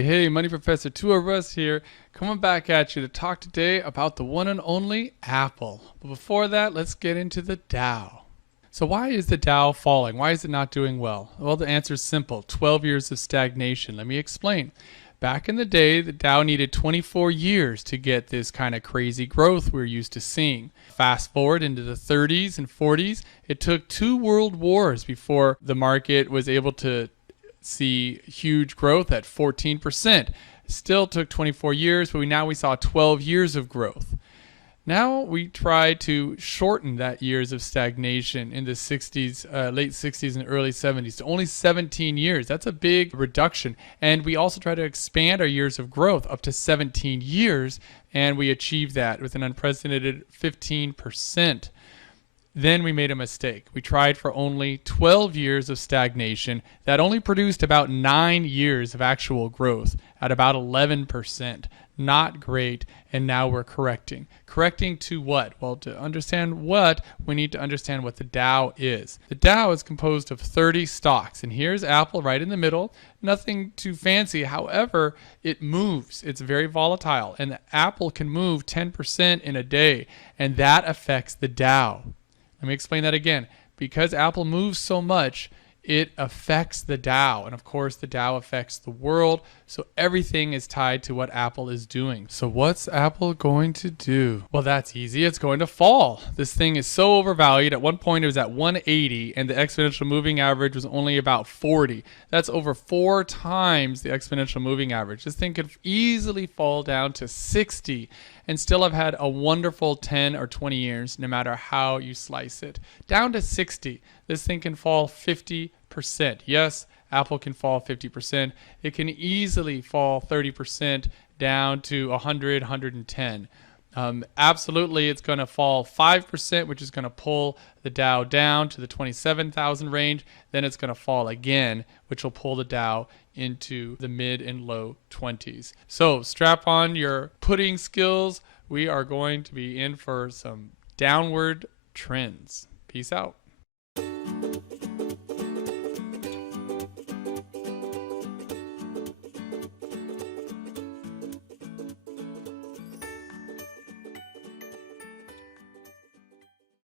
Hey, Money Professor, two of us here, coming back at you to talk today about the one and only Apple. But before that, let's get into the Dow. So why is the Dow falling? Why is it not doing well? Well, the answer is simple. 12 years of stagnation. Let me explain. Back in the day, the Dow needed 24 years to get this kind of crazy growth we're used to seeing. Fast forward into the 30s and 40s, it took 2 world wars before the market was able to see huge growth at 14%. Still took 24 years, but now we saw 12 years of growth. Now we try to shorten that years of stagnation in the 60s, late 60s and early 70s to only 17 years. That's a big reduction. And we also try to expand our years of growth up to 17 years, and we achieved that with an unprecedented 15%. Then we made a mistake. We tried for only 12 years of stagnation. That only produced about 9 years of actual growth at about 11%. Not great. And now we're correcting. Correcting to what? Well, to understand what, we need to understand what the Dow is. The Dow is composed of 30 stocks. And here's Apple right in the middle. Nothing too fancy. However, it moves. It's very volatile. And Apple can move 10% in a day. And that affects the Dow. Let me explain that again. Because Apple moves so much, it affects the Dow. And of course, the Dow affects the world. So everything is tied to what Apple is doing. So what's Apple going to do? Well, that's easy. It's going to fall. This thing is so overvalued. At one point, it was at 180, and the exponential moving average was only about 40. That's over 4 times the exponential moving average. This thing could easily fall down to 60 and still have had a wonderful 10 or 20 years, no matter how you slice it. Down to 60, this thing can fall 50%. Yes, Apple can fall 50%. It can easily fall 30% down to 100, 110. Absolutely, it's going to fall 5%, which is going to pull the Dow down to the 27,000 range. Then it's going to fall again, which will pull the Dow into the mid and low 20s. So strap on your putting skills. We are going to be in for some downward trends. Peace out.